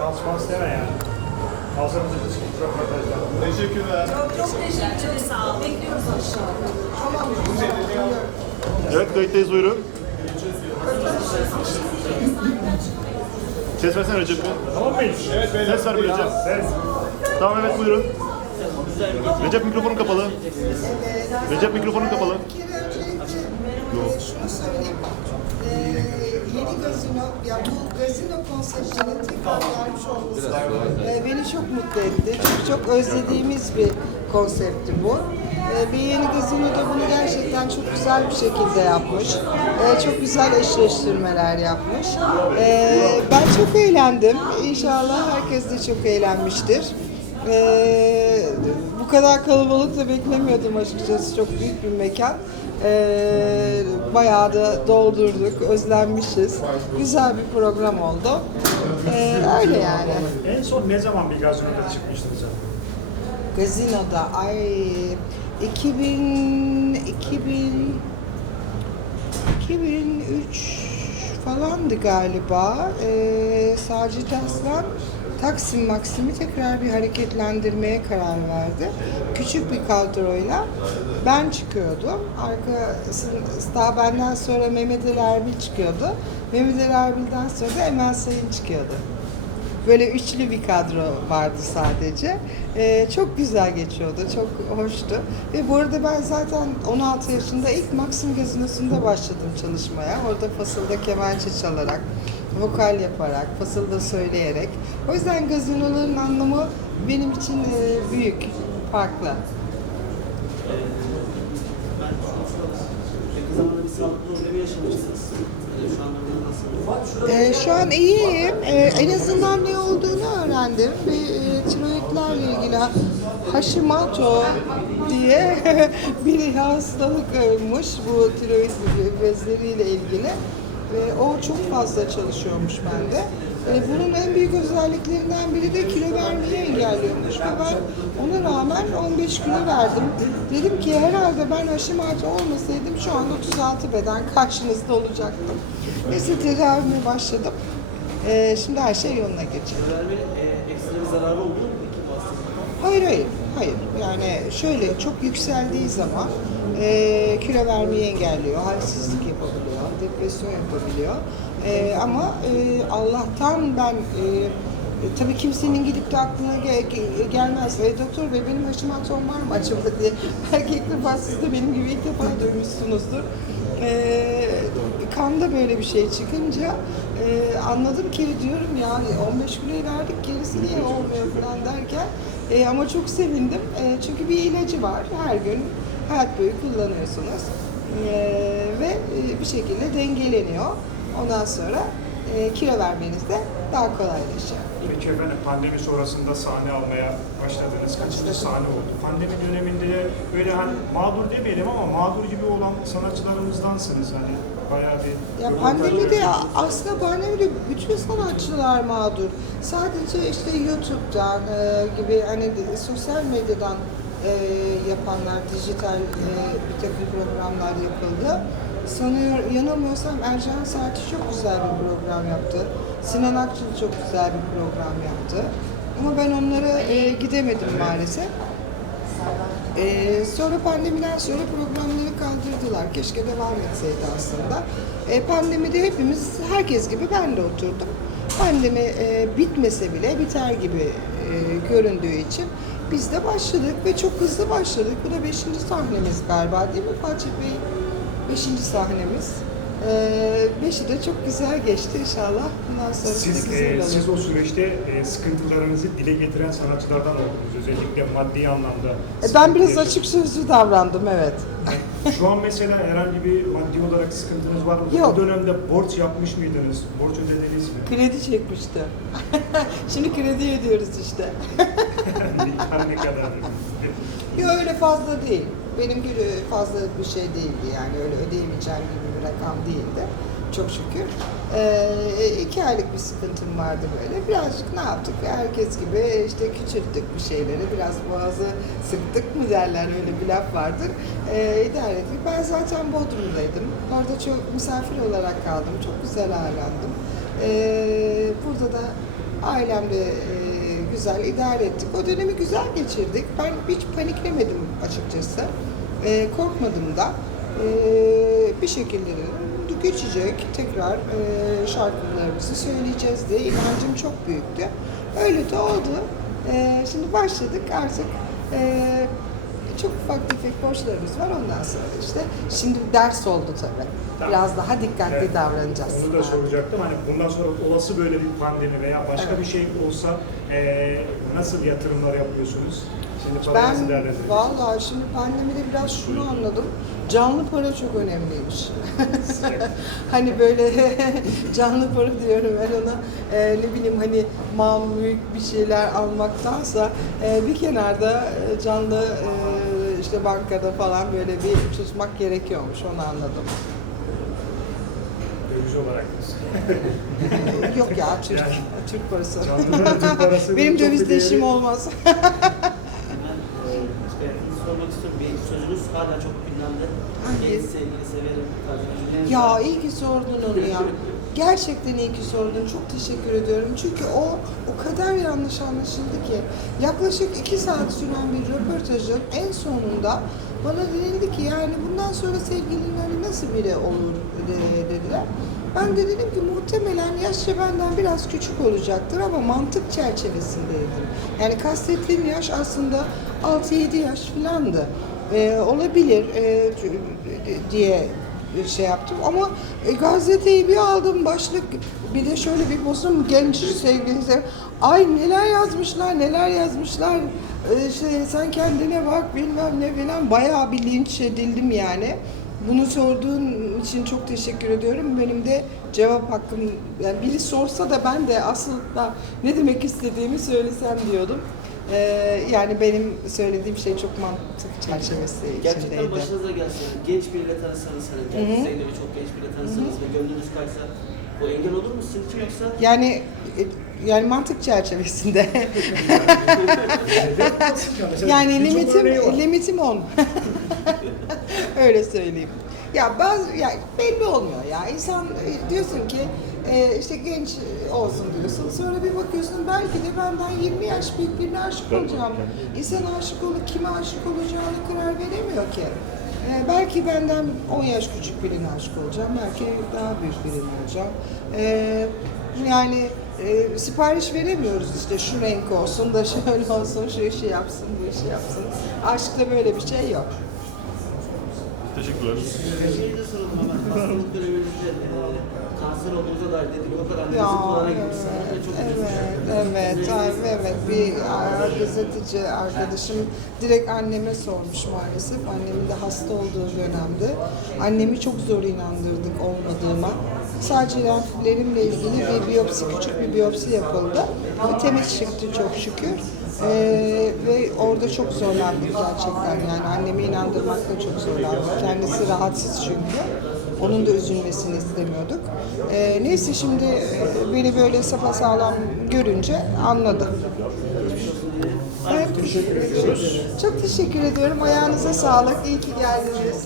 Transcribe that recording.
Şans mans deme yani. Hazır mısınız röportajlar? Teşekkürler. Çok çok teşekkür ederiz. Sağ ol. Bekliyoruz aşağıda. Evet kayıttayız buyurun. Ses versene Recep Bey. Tamam mıyız? Evet Ses ver bir Recep. Ses. Tamam evet buyurun. Recep mikrofonun kapalı. Recep mikrofonun kapalı. Öncelikle şunu söyleyeyim. Yeni gazino, ya bu gazino konseptinin tekrar gelmiş olması e, beni çok mutlu etti. Çünkü çok özlediğimiz bir konseptti bu. Ee, bir yeni gazino da bunu gerçekten çok güzel bir şekilde yapmış. Ee, çok güzel eşleştirmeler yapmış. Ben çok eğlendim. İnşallah herkes de çok eğlenmiştir. Bu kadar kalabalık da beklemiyordum açıkçası. Çok büyük bir mekan. Ee, bayağı da doldurduk, özlenmişiz. Güzel bir program oldu. Ee, öyle yani. En son ne zaman bir gazinoda çıkmıştınız? Gazinoda ay 2000 2000 2003 falandı galiba. Ee, Sacit Aslan Taksim Maksim'i tekrar bir hareketlendirmeye karar verdi. Küçük bir kadroyla ben çıkıyordum. Arkasında daha benden sonra Mehmet Ali Erbil çıkıyordu. Mehmet Ali Erbil'den sonra da Emel Sayın çıkıyordu. Böyle üçlü bir kadro vardı sadece. Ee, çok güzel geçiyordu, çok hoştu. Ve bu arada ben zaten 16 yaşında ilk Maxim Gazinosu'nda başladım çalışmaya. Orada fasılda kemençe çalarak, vokal yaparak, fasılda söyleyerek. O yüzden gazinoların anlamı benim için e, büyük, farklı. Ee, şu an iyiyim. Ee, en azından ne olduğunu öğrendim. Bir e, tiroidlerle ilgili Hashimoto diye bir hastalıkmış bu tiroid bezleriyle ilgili. Ve o çok fazla çalışıyormuş bende. Ee, bunun en büyük özelliklerinden biri de kilo vermeyi engelliyormuş. Ve ben ona rağmen 15 kilo verdim. Dedim ki herhalde ben Hashimoto olmasaydım şu an 36 beden karşınızda olacaktım. Neyse tedavime başladım. Ee, şimdi her şey yoluna e, ekstra bir zararı oldu mu peki? Hayır hayır, hayır. Yani şöyle çok yükseldiği zaman e, kilo vermeyi engelliyor, halsizlik yapabiliyor, depresyon yapabiliyor. E, ama e, Allah'tan ben e, e, tabii kimsenin gidip de aklına ge- ge- gelmez. E, doktor bey benim haşimatom var mı acaba diye. Erkekler var siz de benim gibi ilk defa duymuşsunuzdur. E, kanda böyle bir şey çıkınca e, anladım ki diyorum ya 15 kiloyu verdik gerisi niye olmuyor falan derken e, ama çok sevindim. E, çünkü bir ilacı var. Her gün hayat boyu kullanıyorsunuz. E, ve e, bir şekilde dengeleniyor. Ondan sonra e, kilo vermeniz de daha kolaylaşıyor. Peki efendim pandemi sonrasında sahne almaya başladınız. Kaçıncı sahne oldu? Pandemi döneminde böyle hani mağdur demeyelim ama mağdur gibi olan sanatçılarımızdansınız hani bayağı bir... Ya pandemide aslında pandemide bütün sanatçılar mağdur. Sadece işte YouTube'dan e, gibi hani de- sosyal medyadan e, yapanlar, dijital e, bir takım programlar yapıldı. Sanıyor, yanılmıyorsam Ercan Saati çok güzel bir program yaptı. Sinan Akçıl çok güzel bir program yaptı. Ama ben onlara e, gidemedim maalesef. Ee, sonra pandemiden sonra programları kaldırdılar. Keşke devam etseydi aslında. Ee, pandemide hepimiz, herkes gibi ben de oturdum. Pandemi e, bitmese bile biter gibi e, göründüğü için biz de başladık ve çok hızlı başladık. Bu da beşinci sahnemiz galiba değil mi Fatih Bey? Beşinci sahnemiz. Ee, beşi de çok güzel geçti inşallah. Bundan sonrası da Siz, güzel e, olur. siz o süreçte e, sıkıntılarınızı dile getiren sanatçılardan oldunuz. Özellikle maddi anlamda. E, ben biraz açık sözlü davrandım evet. Şu an mesela herhangi bir maddi olarak sıkıntınız var mı? Yok. Bu dönemde borç yapmış mıydınız? Borç ödediniz mi? Kredi çekmişti. Şimdi kredi ödüyoruz işte. Ne kadar? Yok öyle fazla değil. Benimki de fazla bir şey değildi yani öyle ödeyemeyeceğim gibi bir rakam değildi. Çok şükür. Ee, iki aylık bir sıkıntım vardı böyle. Birazcık ne yaptık? Herkes gibi işte küçülttük bir şeyleri. Biraz boğazı sıktık mı derler öyle bir laf vardır. Ee, idare ettik. Ben zaten Bodrum'daydım. Orada çok misafir olarak kaldım. Çok güzel ağırlandım. Ee, burada da Ailemle e, güzel idare ettik. O dönemi güzel geçirdik. Ben hiç paniklemedim açıkçası. E, korkmadım da. E, bir şekilde geçecek. Tekrar e, şarkılarımızı söyleyeceğiz diye inancım çok büyüktü. Öyle de oldu. E, şimdi başladık artık. E, çok ufak tefek borçlarımız var ondan sonra işte. Şimdi ders oldu tabii. Biraz daha dikkatli Evet. davranacağız. Onu da soracaktım. Hani bundan sonra olası böyle bir pandemi veya başka bir şey olsa eee, nasıl yatırımlar yapıyorsunuz? Şimdi Ben vallahi şimdi pandemide biraz şunu anladım. Canlı para çok önemliymiş. Hani böyle canlı para diyorum ben ona e, ne bileyim hani mal mülk bir şeyler almaktansa e, bir kenarda e, canlı e, işte bankada falan böyle bir tutmak gerekiyormuş onu anladım. Döviz olarak. Yok ya Türk, Yani- Türk parası. Canlıların Türk parasının Benim çok bir dövizle değeri- işim olmaz. Ben e, işte sormak istiyorum. Bir sözünüz hala çok gündemde. Hangi? En sevgili severim tarzı Ya iyi ki sordun onu ya. Gerçekten iyi ki sordun. Çok teşekkür ediyorum. Çünkü o o kadar yanlış anlaşıldı ki. Yaklaşık iki saat süren bir röportajın en sonunda bana denildi ki yani bundan sonra sevgilinin nasıl biri olur de- dediler. Ben de dedim ki muhtemelen yaşça benden biraz küçük olacaktır ama mantık çerçevesinde dedim. Yani kastettiğim yaş aslında 6-7 yaş filandı. Ee, olabilir e, diye şey yaptım ama e, gazeteyi bir aldım başlık bir de şöyle bir bozum genç sevgilisi ay neler yazmışlar neler yazmışlar e, şey, sen kendine bak bilmem ne falan bayağı bir linç edildim yani. Bunu sorduğun için çok teşekkür ediyorum. Benim de cevap hakkım, yani biri sorsa da ben de aslında ne demek istediğimi söylesem diyordum. Ee, yani benim söylediğim şey çok mantık çerçevesi Gerçekten içindeydi. başınıza gelse, genç biriyle tanışsanız, hani Hı Zeynep'i çok genç biriyle tanışsanız ve gönlünüz kaçsa, o engel olur mu sizin için yoksa? Yani e, yani mantık çerçevesinde. yani limitim limitim 10. Öyle söyleyeyim. Ya bazı ya belli olmuyor ya. İnsan e, diyorsun ki e, işte genç olsun diyorsun. Sonra bir bakıyorsun belki de benden 20 yaş büyük birine aşık olacağım. İnsan aşık olup kime aşık olacağını karar veremiyor ki. E, belki benden 10 yaş küçük birine aşık olacağım. Belki daha büyük birine olacağım. E, yani e, sipariş veremiyoruz işte şu renk olsun da şöyle olsun, şu işi yapsın, bu işi yapsın. Aşkta böyle bir şey yok. Teşekkürler. Şeyi de soralım hemen. Hastalık döneminizde e, kanser olduğunuza dair dedikodu kadar Ya yazıklara evet, gitmişsiniz ve çok evet, üzülmüşsünüz. evet, ay, evet. Bir gazeteci arkadaşım direkt anneme sormuş maalesef. Annemin de hasta olduğu dönemde. Annemi çok zor inandırdık olmadığıma. Sadece lenflerimle ilgili bir biyopsi, küçük bir biyopsi yapıldı. Ve temiz çıktı çok şükür. Ee, ve orada çok zorlandık gerçekten yani annemi inandırmakta çok zorlandık. Kendisi rahatsız çünkü. Onun da üzülmesini istemiyorduk. Ee, neyse şimdi e, beni böyle sapasağlam görünce anladı. Evet. Çok teşekkür ediyorum. Ayağınıza sağlık. İyi ki geldiniz.